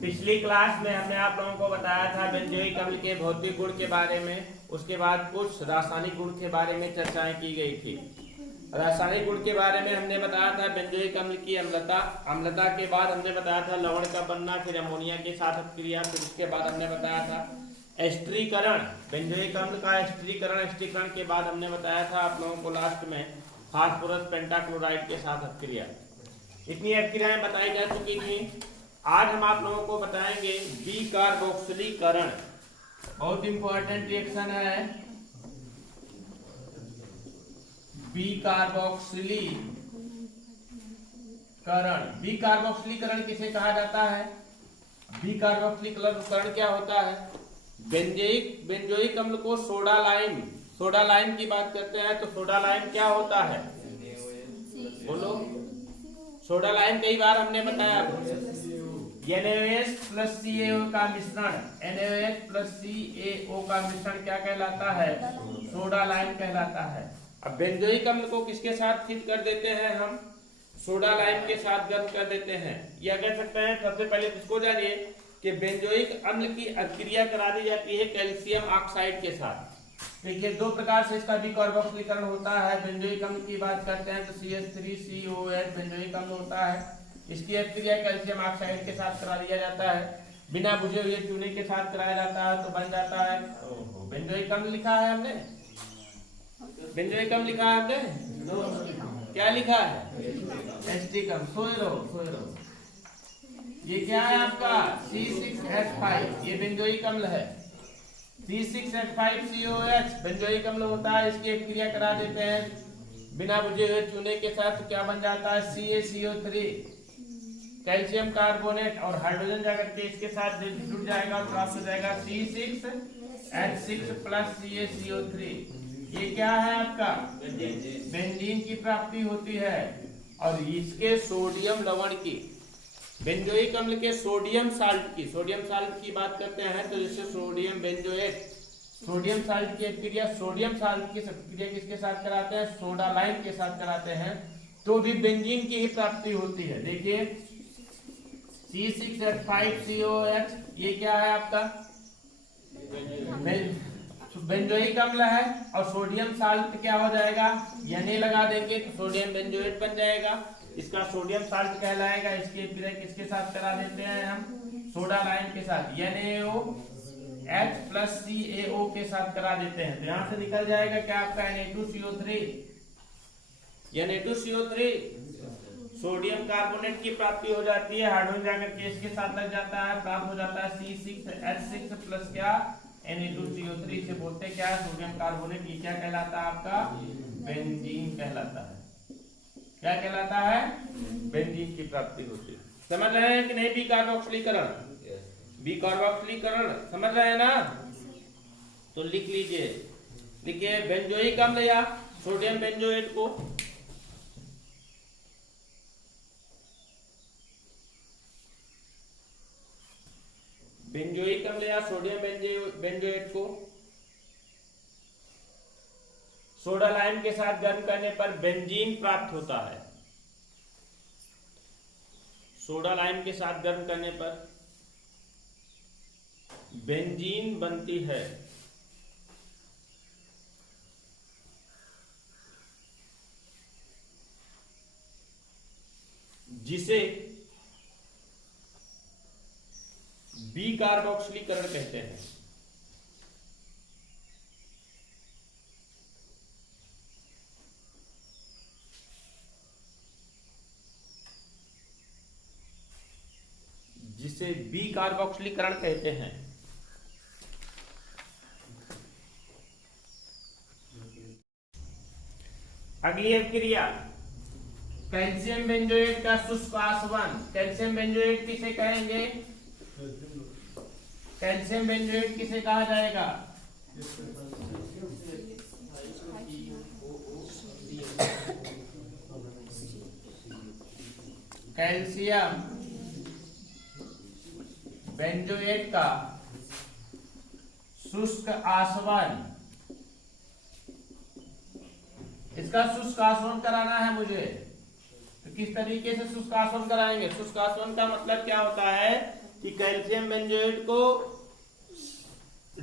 पिछली क्लास में हमने आप लोगों को बताया था बेंजोइक अम्ल के भौतिक गुण के बारे में, उसके बाद कुछ रासायनिक गुण के बारे में चर्चाएं की गई थी। रासायनिक गुण के बारे में हमने बताया था बेंजोइक अम्ल की अम्लता के बाद हमने बताया था लवण का बनना, फिर अमोनिया के साथ अपक्रिया, फिर उसके बाद हमने बताया था एस्टरीकरण, बेंजोइक अम्ल का एस्टरीकरण के बाद हमने बताया था आप लोगों को लास्ट में फास्फोरस पेंटाक्लोराइड के साथ अपक्रिया। इतनी अपक्रियाएं बताई जा चुकी थी। आज हम आप लोगों को बताएंगे बीकार्बोक्सिलीकरण। बहुत इंपॉर्टेंट रिएक्शन है बीकार्बोक्सिलीकरण। बीकार्बोक्सिलीकरण किसे कहा जाता है? बीकार्बोक्सिलीकरण क्या होता है? बेंजोइक अम्ल को सोडा लाइम की बात करते हैं तो सोडा लाइम क्या होता है? बोलो। सोडा लाइम कई बार हमने बताया NaOH प्लस CaO का मिश्रण, NaOH प्लस CaO का मिश्रण क्या कहलाता है? सोडा लाइम कहलाता है। अब बेंजोइक अम्ल को किसके साथ फिट कर देते हैं हम? सोडा लाइम के साथ गर्म कर देते हैं। यह कह सकते हैं सबसे पहले इसको जानिए कि बेंजोइक अम्ल की अभिक्रिया करा दी जाती है कैल्शियम ऑक्साइड के साथ। देखिए दो प्रकार से इसका बीकार्बोक्सिलीकरण होता है। बेंजोइक अम्ल की बात करते हैं तो CH3COH बेंजोइक अम्ल होता है। इसकी अभिक्रिया कैल्शियम ऑक्साइड के साथ करा दिया जाता है। बिना बुझे हुए चूने के साथ कराया जाता है तो बन जाता है बेंजोइक अम्ल। लिखा है हमने बेंजोइक अम्ल, लिखा है हमने, क्या लिखा है? एस्टिक अम्ल। सोए रहो। ये क्या है आपका? C6H5, ये बेंजोइक अम्ल है। C6H5COH बेंजोइक अम्ल होता है। इसकी अभिक्रिया करा देते हैं बिना बुझे हुए चूने के साथ तो क्या बन जाता है? CaCO3 कैल्शियम कार्बोनेट, और हाइड्रोजन जाकर के इसके साथ जुड़ जाएगा और प्राप्त हो जाएगा C6H6 प्लस CaCO3। ये क्या है आपका? बेंजीन की प्राप्ति होती है। और इसके सोडियम लवण की, बेंजोइक अम्ल के सोडियम साल्ट की बात करते हैं तो जैसे सोडियम बेंजोएट, सोडियम साल्ट की अभिक्रिया, सोडियम साल्ट की अभिक्रिया किसके साथ कराते हैं? सोडा लाइम के साथ कराते हैं तो भी बेंजीन की ही प्राप्ति होती है। देखिए C6H5COH ये क्या है आपका? बेंजोइक अम्ल है। और सोडियम साल्ट क्या हो जाएगा? Na लगा देंगे तो सोडियम बेंजोएट बन जाएगा। इसका सोडियम साल्ट कहलाएगा। इसकी अभिक्रिया किसके साथ करा देते हैं हम? सोडा लाइम के साथ, NaOH प्लस CaO के साथ करा देते हैं तो यहां से निकल जाएगा क्या आपका? Na2CO3 सोडियम कार्बोनेट की प्राप्ति हो जाती है। हाइड्रोजन जाकर के इसके साथ लग जाता है, प्राप्त हो जाता है C6H6 प्लस क्या? Na2CO3 से बोलते क्या है? Sodium carbonate. ये क्या कहलाता है आपका? बेंजीन कहलाता है। क्या कहलाता है? बेंजीन की प्राप्ति होती है। समझ रहे हैं कि नहीं? बीकार्बोक्सिलीकरण समझ रहे हैं ना? तो लिख लीजिए, लिखिए बेंजोइक अम्ल या सोडियम बेंजोएट को बेंजोइक अम्ल या सोडियम बेंजोएट को सोडा लाइम के साथ गर्म करने पर बेंजीन प्राप्त होता है। सोडा लाइम के साथ गर्म करने पर बेंजीन बनती है। जिसे बीकार्बोक्सिलीकरण कहते हैं। जिसे बीकार्बोक्सिलीकरण कहते हैं। अगली अभिक्रिया कैल्शियम बेंजोएट का शुष्क आसवन। कैल्शियम बेंजोएट किसे कहेंगे? कैल्शियम बेंजोएट किसे कहा जाएगा? कैल्शियम बेंजोएट का शुष्क आसवन। इसका शुष्क आसवन कराना है मुझे तो किस तरीके से शुष्क आसवन कराएंगे? शुष्क आसवन का मतलब क्या होता है कि कैल्शियम बेंजोएट को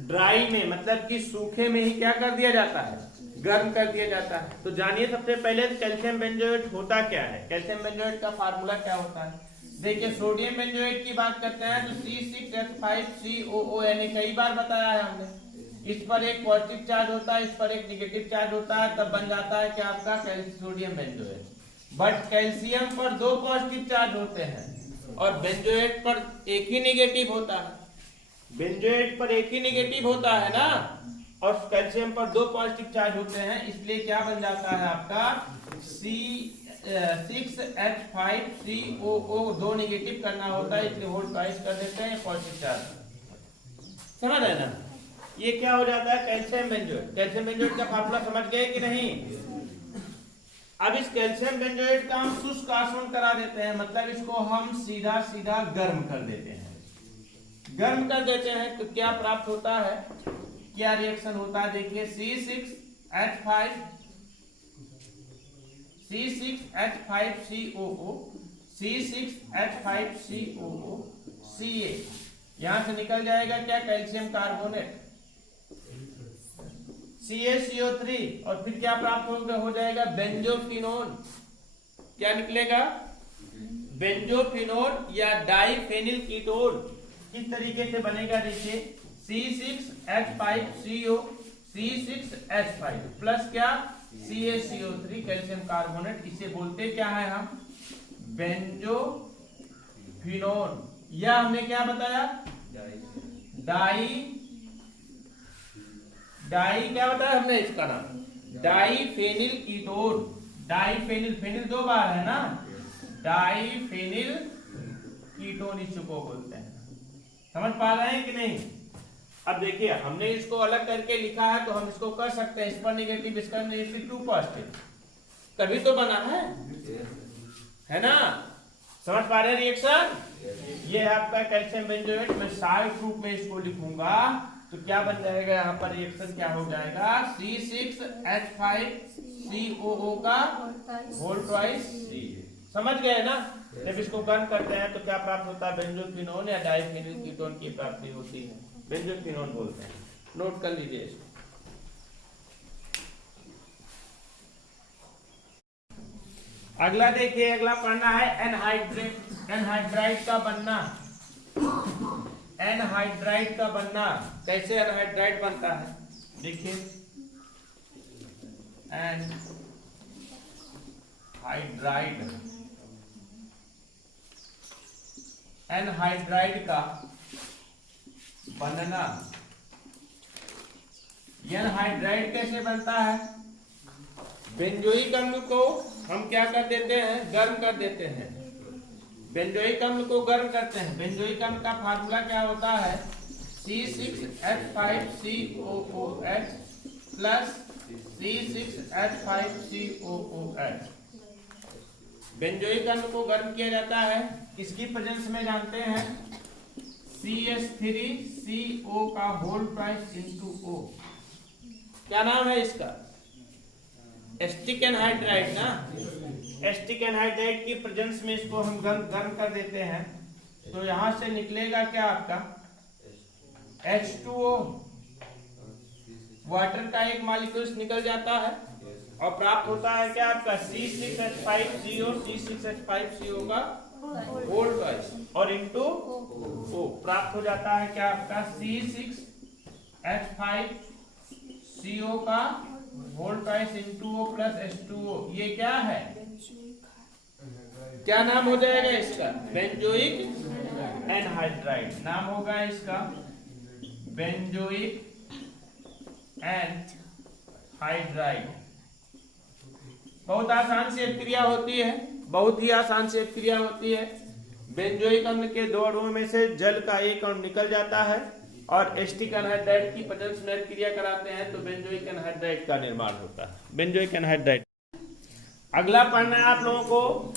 ड्राई में, मतलब कि सूखे में ही क्या कर दिया जाता है? गर्म कर दिया जाता है। तो जानिए सबसे पहले कैल्शियम बेंजोएट होता क्या है, कैल्शियम बेंजोएट का फार्मूला क्या होता है। देखिए सोडियम बेंजोएट की बात करते हैं तो C6H5COO, यानी कई बार बताया है हमने, इस पर एक पॉजिटिव चार्ज होता है, इस पर एक नेगेटिव चार्ज होता है, तब बन जाता है क्या आपका सोडियम बेंजोएट। बट कैल्शियम पर 2 पॉजिटिव चार्ज होते हैं और बेंजोएट पर एक ही नेगेटिव होता है। बेंजोएट पर एक ही नेगेटिव होता है ना, और कैल्शियम पर 2 पॉजिटिव चार्ज होते हैं, इसलिए क्या बन जाता है आपका C6H5COO। 2 नेगेटिव करना होता है इसलिए होल ट्वाइस कर देते हैं पॉजिटिव चार्ज। समझ रहे ना? ये क्या हो जाता है? Calcium benzoate. कैल्शियम बेंजोएट का फार्मूला समझ गए कि नहीं? अब इस कैल्शियम बेंजोएट का हम शुष्क आसवन करा देते हैं, मतलब इसको हम सीधा सीधा गर्म कर देते हैं। गर्म कर देते हैं तो क्या प्राप्त होता है, क्या रिएक्शन होता है? देखिए C6H5COO, C6H5COO, Ca, यहां से निकल जाएगा क्या? कैल्शियम कार्बोनेट, CaCO3, और फिर क्या प्राप्त हो जाएगा? बेंजोफिनोन। क्या निकलेगा? बेंजोफिनोन या डाइफेनिल कीटोन। किस तरीके से बनेगा? देखिए C6H5CO, C6H5 प्लस क्या? CaCO3, calcium carbonate. इसे बोलते क्या है हम? बेंजोफिनोन, या हमने क्या बताया? डाई क्या बताया हमने इसका नाम? Diphenyl ketone. डाइफेनिल, फेनिल 2 बार है ना, डाइफेनिल कीटोन इसको बोलते हैं। समझ पा रहे हैं कि नहीं? अब देखिए हमने इसको अलग करके लिखा है तो हम इसको कर सकते हैं, इस पर नेगेटिव, इसका नेगेटिव, 2 पॉजिटिव, तभी तो बना है ना? समझ पा रहे हैं रिएक्शन? ये है आपका कैल्शियम बेंजोएट। मैं साइड रूप में इसको लिखूंगा तो क्या बन जाएगा? यहाँ पर रिएक्शन क्या हो जाएगा? C6H5COO का होल ट्वाइस। समझ गए ना? जब इसको गर्म करते हैं तो क्या प्राप्त होता है? बेंजोफिनोन या डाइफेनिल कीटोन की प्राप्ति होती है, बेंजोफिनोन बोलते हैं। नोट कर लीजिए इसको। अगला देखिए, अगला पढ़ना है एनहाइड्राइड। एनहाइड्राइड का बनना, एनहाइड्राइड का बनना। कैसे एनहाइड्राइड बनता है? देखिए एनहाइड्राइड, एनहाइड्राइड का बनना। एनहाइड्राइड कैसे बनता है? बेंजोइक अम्ल को हम क्या कर देते हैं? गर्म कर देते हैं। बेंजोइक अम्ल को गर्म करते हैं। बेंजोइक अम्ल का फार्मूला क्या होता है? C6H5COOH plus C6H5COOH। बेंजोइक अम्ल को गर्म किया जाता है किसकी प्रेजेंस में जानते हैं? CH3CO का होल ट्वाइस इनटू O। क्या नाम है इसका? एस्टिक एनहाइड्राइड ना। एस्टिक एनहाइड्राइड की प्रेजेंस में इसको हम गर्म कर देते हैं तो यहां से निकलेगा क्या आपका? H2O, वाटर का एक मॉलिक्यूल निकल जाता है और प्राप्त होता है क्या आपका? C6H5CO, C6H5CO का होल ट्वाइस और इनटू O। प्राप्त हो जाता है क्या आपका? C6H5CO का whole twice into O plus H2O। ये क्या है? क्या नाम हो जाएगा इसका? बेंजोइक एनहाइड्राइड नाम होगा इसका, बेंजोइक एनहाइड्राइड। बहुत आसान से क्रिया होती है, बहुत ही आसान से क्रिया होती है। बेंजोइक अम्ल के 2 अणुओं में से जल का एक अणु निकल जाता है और एस्टिक एनहाइड्राइड की प्रेजेंस में क्रिया कराते हैं तो बेंजोइक एनहाइड्राइड का निर्माण होता है, बेंजोइक एनहाइड्राइड। अगला पढ़ना है आप लोगों को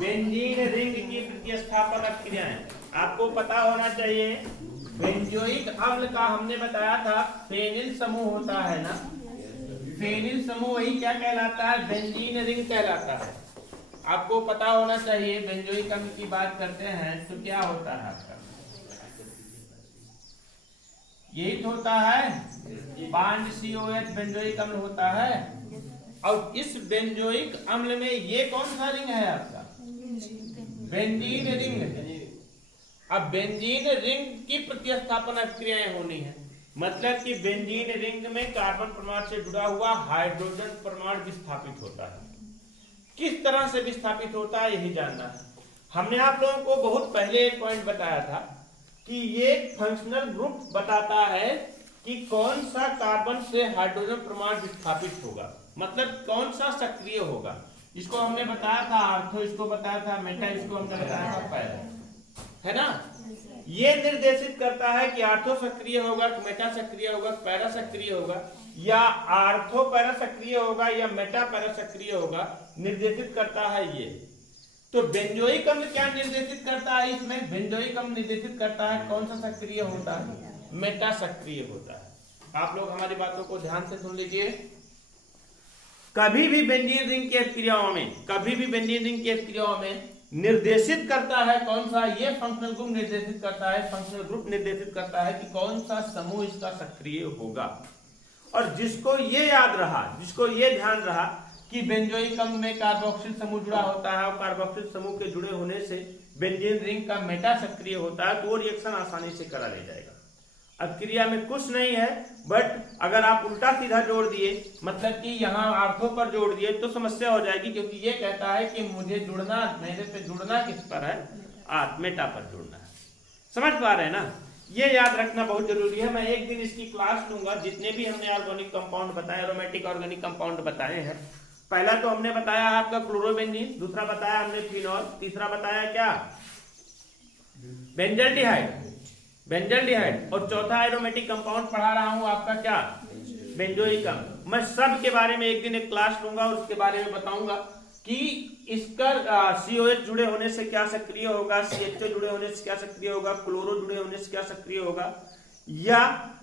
बेंजीन रिंग की प्रतिस्थापन क्रियाएं। आपको पता होना चाहिए बेंजोइक अम्ल का हमने बताया था फेनिल समूह होता है ना, फेनिल समूह वही क्या कहलाता है? बेंजीन रिंग कहलाता है। आपको पता होना चाहिए बेंजोइक अम्ल की बात करते हैं तो क्या होता है आपका, यही तो होता है बांड COH बेंजोइक अम्ल होता है। और इस बेंजोइक अम्ल में ये कौन सा रिंग है आपका, बेंजीन रिंग। अब बेंजीन रिंग की प्रतिस्थापन अभिक्रियाएं होनी है, मतलब कि बेंजीन रिंग में कार्बन परमाणु से जुड़ा हुआ हाइड्रोजन परमाणु विस्थापित होता है। किस तरह से विस्थापित होता है यही जानना है। हमने आप लोगों को बहुत पहले एक पॉइंट बताया था कि ये फंक्शनल ग्रुप बताता है कि कौन सा कार्बन से हाइड्रोजन परमाणु विस्थापित होगा, मतलब कौन सा सक्रिय होगा। इसको हमने बताया था आर्थो, इसको बताया था मेटा, इसको हमने बताया था पैरा, है ना। ये निर्देशित करता है कि आर्थो सक्रिय होगा, मेटा सक्रिय होगा, पैरा सक्रिय होगा, या आर्थो पैरा सक्रिय होगा या मेटा पैरा सक्रिय होगा, निर्देशित करता है ये। तो बेंजोइक अम्ल क्या निर्देशित करता है इसमें, बेंजोइक अम्ल निर्देशित करता है कौन सा सक्रिय होता है, मेटा सक्रिय होता है। आप लोग हमारी बातों को ध्यान से सुन लीजिए। कभी भी बेंजीन रिंग की क्रियाओं में, कभी भी बेंजीन रिंग की क्रियाओं में निर्देशित करता है कौन सा, ये फंक्शनल ग्रुप निर्देशित करता है, फंक्शनल ग्रुप निर्देशित करता है कि कौन सा समूह इसका सक्रिय होगा। और जिसको ये याद रहा, जिसको ये ध्यान रहा कि बेंजोइक अम्ल में कार्बोक्सिल समूह जुड़ा होता है और कार्बोक्सिल समूह के जुड़े होने से बेंजीन रिंग का मेटा सक्रिय होता है, तो वो रिएक्शन आसानी से करा ले जाएगा। अब क्रिया में कुछ नहीं है, बट अगर आप उल्टा सीधा जोड़ दिए, मतलब कि यहाँ आर्थो पर जोड़ दिए, तो समस्या हो जाएगी, क्योंकि ये कहता है कि मुझे जुड़ना, मेरे पे जुड़ना किस पर है, मेटा पर जुड़ना है। समझ पा रहे हैं ना। ये याद रखना बहुत जरूरी है। मैं एक दिन इसकी क्लास लूंगा, जितने भी हमने ऑर्गेनिक कंपाउंड बताए, एरोमेटिक ऑर्गेनिक कंपाउंड बताए हैं। पहला तो हमने बताया आपका क्लोरोबेंजीन, दूसरा बताया हमने फिनॉल, तीसरा बताया क्या, बेंजल्डिहाइड, बेंजल्डिहाइड, और चौथा एरोमेटिक कंपाउंड पढ़ा रहा हूं आपका क्या, बेंजोइक अम्ल। मैं सब के बारे में एक दिन एक क्लास लूंगा और उसके बारे में बताऊंगा कि इसका COH जुड़े होने से क्या सक्रिय होगा, CHO जुड़े होने से क्या सक्रिय होगा, क्लोरो जुड़े होने से क्या सक्रिय होगा, या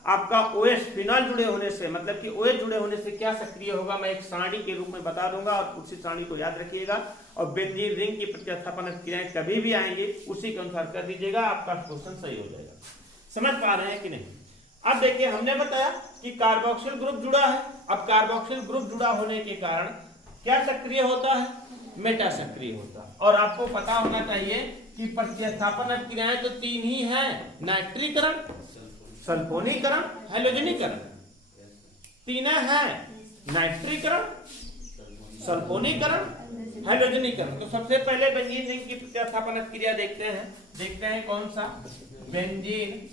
आपका OH फिनॉल जुड़े होने से, मतलब कि OH जुड़े होने से क्या सक्रिय होगा। मैं एक सारणी के रूप में बता दूंगा और उसी सारणी को याद रखिएगा। और बेंजीन रिंग की प्रतिस्थापन क्रियाएं कभी भी आएंगे उसी के अनुसार कर दीजिएगा, आपका क्वेश्चन सही हो जाएगा। समझ पा रहे हैं कि नहीं। अब देखिए, हमने बताया कि कार्बोक्सिल ग्रुप जुड़ा है। अब कार्बोक्सिल ग्रुप जुड़ा होने के कारण क्या सक्रिय होता है, मेटा सक्रिय होता है। और आपको पता होना चाहिए कि प्रतिस्थापन क्रियाएं तो तीन ही हैं, नाइट्रीकरण, सल्फोनीकरण, हैलोजनीकरण। तीन है, नाइट्रीकरण, सल्फोनीकरण, हैलोजनीकरण। तो सबसे पहले बेंजीन रिंग की प्रतिस्थापन क्रिया देखते हैं कौन सा, बेंजीन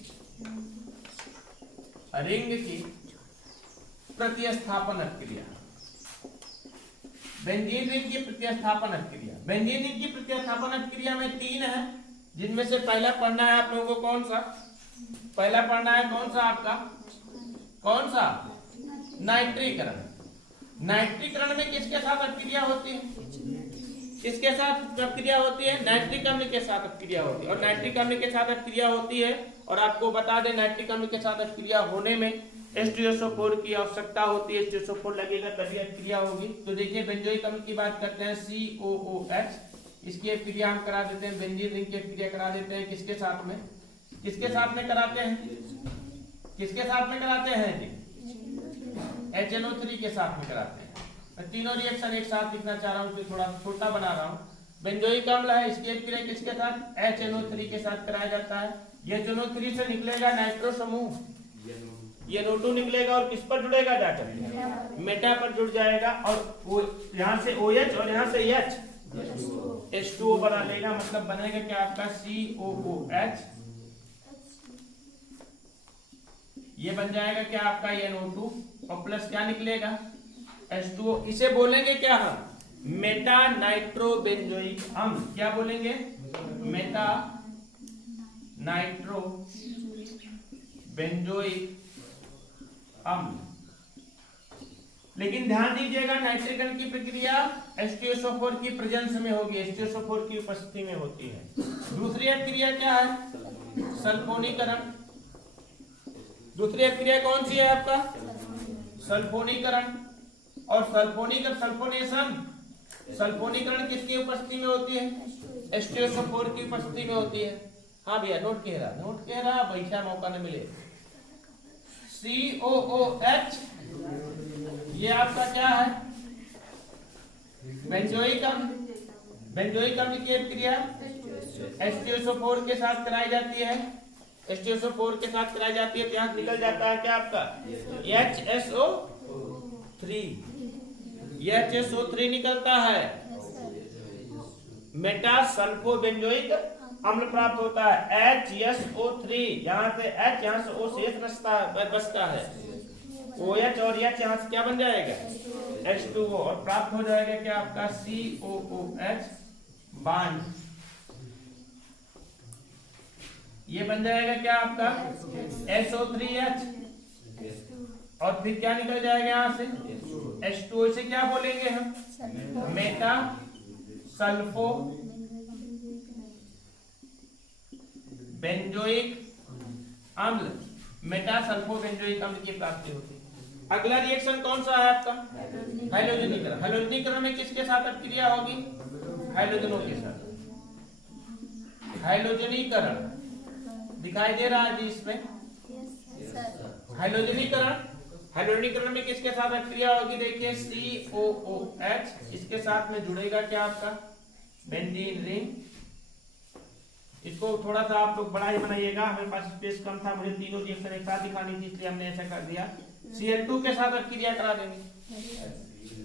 रिंग की प्रतिस्थापन क्रिया। बेंजीन रिंग की प्रतिस्थापन क्रिया, बेंजीन रिंग की प्रतिस्थापन क्रिया में तीन है, जिनमें से पहला पढ़ना है आप लोगों को कौन सा, पहला पढ़ना है कौन सा आपका, कौन सा, नाइट्रीकरण। नाइट्रीकरण में किसके साथ अभिक्रिया होती है, किसके साथ अभिक्रिया होती है, नाइट्रिक अम्ल के साथ अभिक्रिया होती है। और नाइट्रिक अम्ल के साथ अभिक्रिया होती है, और आपको बता दें नाइट्रिक अम्ल के साथ अभिक्रिया होने में H2SO4 की आवश्यकता होती है। H2SO4 लगेगा तभी अभिक्रिया होगी। तो देखिए, बेंजोइक अम्ल की बात करते हैं, COOH, इसकी अभिक्रिया हम करा देते हैं, बेंजीन रिंग की अभिक्रिया करा देते हैं, किसके साथ में, किसके साथ में कराते हैं, किसके साथ में कराते हैं जी, HNO3 के साथ में कराते हैं। मैं तीनों रिएक्शन एक साथ लिखना चाह रहा हूँ, तो थोड़ा छोटा बना रहा हूँ। बेंजोइक अम्ल है, इसकी अभिक्रिया किसके साथ, HNO3 के साथ कराया जाता है। HNO3 से निकलेगा नाइट्रो समूह, ये NO2 निकलेगा और किस पर जुड़ेगा, जाकर मेटा पर जुड़ जाएगा, और यहाँ से OH और यहाँ से H, H2O बना लेगा, मतलब बनेगा क्या आपका COOH, ये बन जाएगा क्या आपका NO2, और प्लस क्या निकलेगा, H2O। इसे बोलेंगे क्या हम, मेटा नाइट्रो बेंजोइक अम्ल। क्या बोलेंगे, मेटा नाइट्रो बेंजोइक अम्ल। लेकिन ध्यान दीजिएगा, नाइट्रीकरण की प्रक्रिया H2SO4 की प्रेजेंस में होगी, H2SO4 की उपस्थिति में होती है। दूसरी अभिक्रिया क्या है, सल्फोनीकरण। दूसरी अभिक्रिया कौन सी है आपका, सल्फोनीकरण। और सल्फोनेशन सल्फोनीकरण किसकी उपस्थिति में होती है? H2SO4 की उपस्थिति में होती है। हाँ भैया नोट कह रहा वैसा मौका न मिले। COOH ये आपका क्या है? बेंजोइक अम्ल की क्रिया H2SO4 के साथ कराई जाती है। H2SO4 के साथ कराई जाती है तो यहाँ निकल जाता है क्या आपका HSO3 निकलता है। मेटा सल्फो बेंजोइक अम्ल प्राप्त होता है HSO3। यहाँ से H, यहाँ से O शेष बचता है। OH और H यहाँ से क्या बन जाएगा? H2O और प्राप्त हो जाएगा क्या आपका COOH बांड। ये बन जाएगा क्या आपका SO3H और फिर क्या निकल जाएगा यहाँ से H2O। से क्या बोलेंगे हम? मेटा सल्फो बेंजोइक अम्ल। मेटा सल्फो बेंजोइक अम्ल की प्राप्ति होती है। अगला रिएक्शन कौन सा है आपका? हाइड्रोजनीकरण। हाइड्रोजनीकरण में किसके साथ अपक्रिया होगी? हाइड्रोजनों के साथ। हाइड्रोजनीकरण दिखाई दे रहा है जी इसमें। हाइड्रोजनीकरण में किसके साथ अपक्रिया होगी? देखिए COOH इसके साथ में जुड़ेगा क्या आपका बेंजीन रिंग। इसको थोड़ा सा आप लोग बड़ा ही बनाइएगा, हमें पास स्पेस कम था, मुझे तीनों रिएक्शन एक साथ दिखानी थी इसलिए हमने ऐसा कर दिया। Cl2 के साथ अपक्रिया करा देंगे।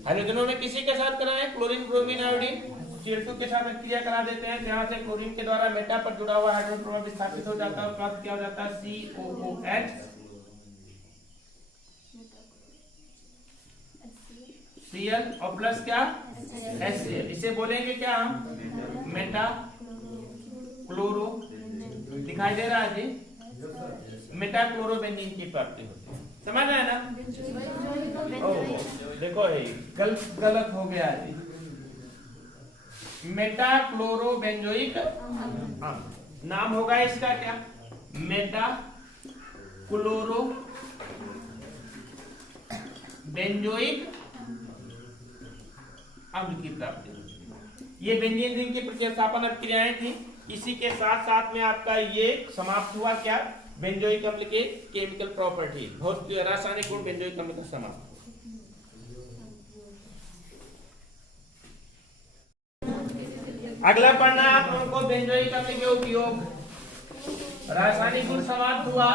हाइड्रोजनों में किसी के साथ कराएं? Chlorine bromine iodine. Cl2 के साथ अपक्रिया करा देते हैं, यहाँ से क्लोरीन के द्वारा मेटा पर जुड़ा हुआ हाइड्रोजन प्रभाव विस्थापित हो जाता है, प्राप्त किया हो जाता है COOH Cl और प्लस क्या HCl। इसे बोलेंगे क्या हम? Meta chloro. दिखाई दे रहा है जी? मेटा क्लोरोबेंजीन की प्राप्ति होती है। समझ रहे हैं ना? देखो गलत हो गया जी। मेटा क्लोरोबेंजोइक नाम होगा इसका क्या? मेटा क्लोरो बेंजोइक अम्ल की प्राप्ति होती है। ये बेंजीन रिंग की प्रतिस्थापन अपक्रियाएं थी। इसी के साथ साथ में आपका ये समाप्त हुआ क्या? बेंजोइक अम्ल के केमिकल प्रॉपर्टी, बहुत रासायनिक गुण बेंजोइक अम्ल का समाप्त। अगला पढ़ना है आप लोगों को बेंजोइक अम्ल के उपयोग। रासायनिक गुण समाप्त हुआ,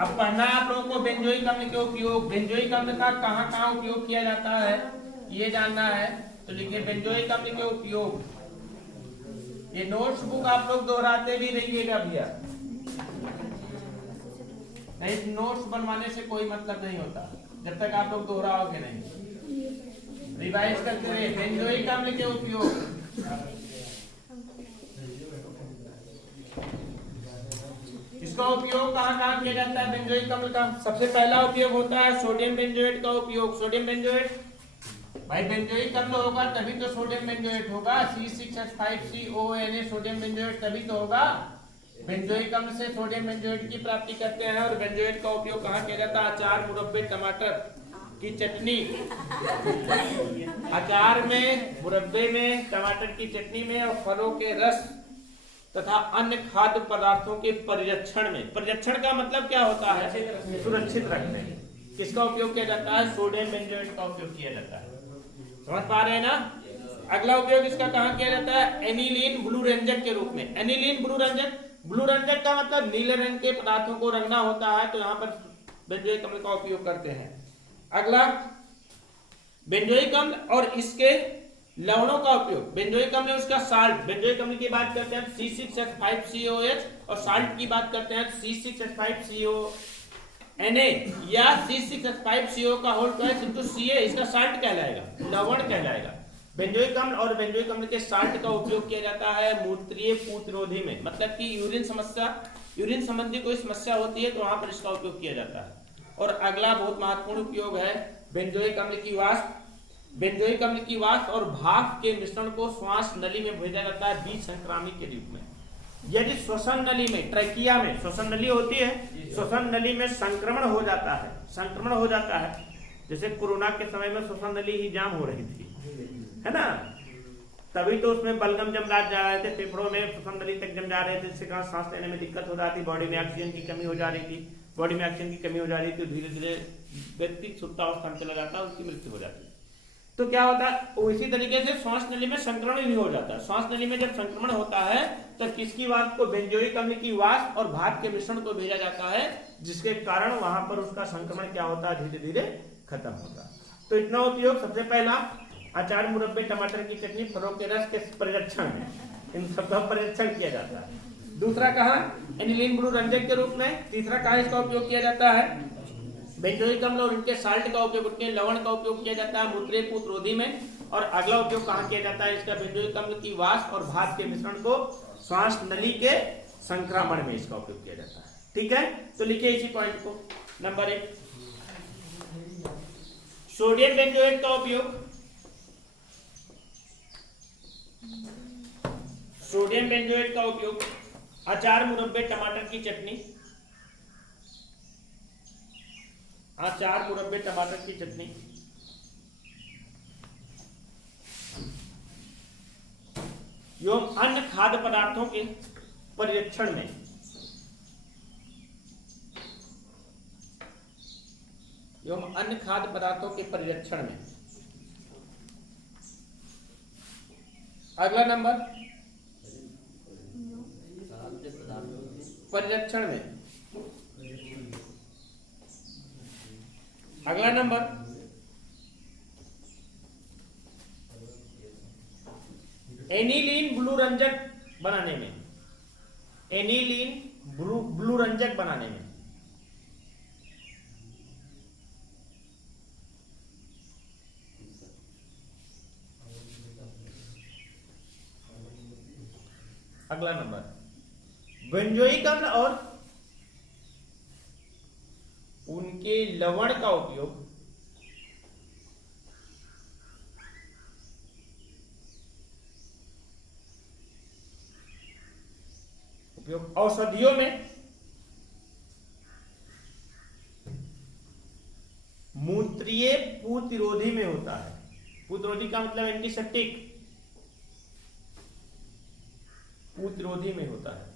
अब पढ़ना है आप लोगों को बेंजोइक अम्ल के उपयोग। बेंजोइक अम्ल का कहाँ कहाँ उपयोग किया जाता है ये जानना है तो लिखिए बेंजोइक अम्ल के उपयोग। ये नोट्स बुक आप लोग दोहराते भी रहिएगा भैया, नहीं नोट्स बनवाने से कोई मतलब नहीं होता जब तक आप लोग दोहराओगे नहीं, रिवाइज करते रहिए। बेंजोइक अम्ल के उपयोग। इसका उपयोग कहाँ कहाँ किया जाता है बेंजोइक अम्ल का? सबसे पहला उपयोग होता है सोडियम बेंजोएट का उपयोग। सोडियम बेंजोएट भाई बेंजोइक अम्ल होगा तभी तो सोडियम बेंजोएट होगा। C6H5CONA सोडियम बेंजोएट तभी तो होगा। बेंजोइक अम्ल से सोडियम बेंजोएट की प्राप्ति करते हैं। और बेंजोएट का उपयोग कहाँ किया जाता है? अचार, मुरब्बे, टमाटर की चटनी, अचार में, मुरब्बे में, टमाटर की चटनी में और फलों के रस तथा अन्य खाद्य पदार्थों के परिरक्षण में। परिरक्षण का मतलब क्या होता है? सुरक्षित रखने। किसका उपयोग किया जाता है? सोडियम बेंजोएट का उपयोग किया जाता है। समझ पा रहे हैं ना? अगला उपयोग इसका कहाँ किया जाता है? एनिलीन ब्लू रंजक के रूप में। एनिलीन ब्लू रंजक, ब्लू रंजक का मतलब नीले रंग के पदार्थों को रंगना होता है, तो यहाँ पर बेंजोइक अम्ल का उपयोग करते हैं। अगला बेंजोइक अम्ल और इसके लवणों का उपयोग। बेंजोइक अम्ल उसका साल्ट, बेंजोइक अम्ल की बात करते हैं C6H5COH और साल्ट की बात करते हैं C6H5CONA या C6H5CO का होल ट्वाइस इनटू Ca, इसका साल्ट कहलाएगा, लवण कहलाएगा। बेंजोइक अम्ल और बेंजोइक अम्ल के साल्ट का उपयोग किया जाता है मूत्रीय प्रतिरोधी में, मतलब कि यूरिन समस्या, यूरिन संबंधी कोई समस्या होती है तो वहां पर इसका उपयोग किया जाता है। और अगला बहुत महत्वपूर्ण उपयोग है बेंजोइक अम्ल की वाष्प। बेंजोइक अम्ल की वाष्प और भाप के मिश्रण को श्वास नली में भेजा जाता है बीजसंक्रामी के रूप में। यदि श्वसन नली में, ट्रैकिया में श्वसन नली होती है, श्वसन नली में संक्रमण हो जाता है, संक्रमण हो जाता है, जैसे कोरोना के समय में श्वसन नली ही जाम हो रही थी, है ना, तभी तो उसमें बलगम जमराज जा रहे थे, फेफड़ों में श्वसन नली तक जम जा रहे थे, जिससे कारण सांस लेने में दिक्कत हो रही थी, बॉडी में ऑक्सीजन की कमी हो जा रही थी। बॉडी में ऑक्सीजन की कमी हो जा रही थी, धीरे धीरे व्यक्ति सुप्तावस्था में चला जाता है, उसकी मृत्यु हो जाती है। तो क्या होता है, इसी तरीके से श्वास नली में संक्रमण भी हो जाता है। श्वास नली में जब संक्रमण होता है तो किसकी वाष्प को, बेंजोइक अम्ल की वाष्प और भाप के मिश्रण को भेजा जाता है, जिसके कारण वहां पर उसका संक्रमण क्या होता है, धीरे धीरे खत्म होता है। तो इतना उपयोग सबसे पहला अचार, मुरब्बे, टमाटर की चटनी, फलों के रस के परिरक्षण में, इन सबका परिरक्षण किया जाता है। दूसरा कहा एनिलीन ब्लू रंजक के रूप में। तीसरा कहा इसका उपयोग किया जाता है बेंजोइक अम्ल और इनके साल्ट का उपयोग, उनके लवण का उपयोग किया जाता है मूत्र रोधी में। और अगला उपयोग कहाँ किया जाता है इसका, बेंजोइक अम्ल की वाष्प और भाप के मिश्रण को श्वास नली के संक्रमण में इसका उपयोग किया जाता है। ठीक है, तो लिखिए इसी पॉइंट को। नंबर 1 सोडियम बेंजोएट का उपयोग, सोडियम बेंजोएट का उपयोग अचार, मुरब्बे, टमाटर की चटनी, अचार, मुरब्बे, टमाटर की चटनी, एवं अन्य खाद्य पदार्थों के परिरक्षण में, एवं अन्य खाद्य पदार्थों के परिरक्षण में। अगला नंबर परिरक्षण में। अगला नंबर एनिलीन ब्लू रंजक बनाने में, एनिलीन ब्लू रंजक बनाने में। अगला नंबर बेंजोइक अम्ल और उनके लवण का उपयोग औषधियों में, मूत्रीय पूतिरोधी में होता है। पूतिरोधी का मतलब एंटीसेप्टिक, पूतिरोधी में होता है।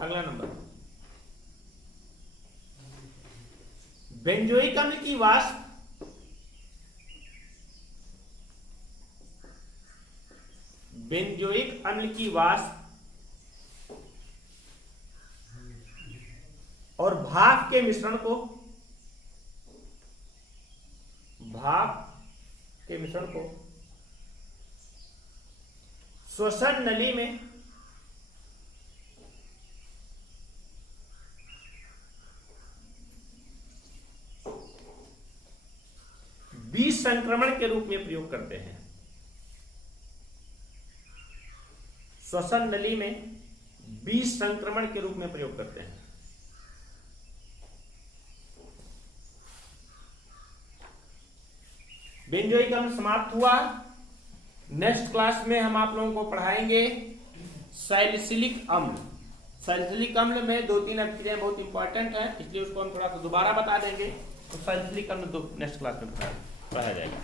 अगला नंबर बेंजोइक अम्ल की वाष्प बेंजोइक अम्ल की वाष्प और भाप के मिश्रण को, भाप के मिश्रण को श्वसन नली में बीज संक्रमण के रूप में प्रयोग करते हैं। श्वसन नली में बीज संक्रमण के रूप में प्रयोग करते हैं। बेंजोइक अम्ल समाप्त हुआ। नेक्स्ट क्लास में हम आप लोगों को पढ़ाएंगे सैलिसिलिक अम्ल। सैलिसिलिक अम्ल में 2-3 अक्षरें बहुत इंपॉर्टेंट है, इसलिए उसको हम थोड़ा सा दोबारा बता देंगे। तो सैलिसिलिक अम्ल नेक्स्ट क्लास में पढ़ाया जाएगा।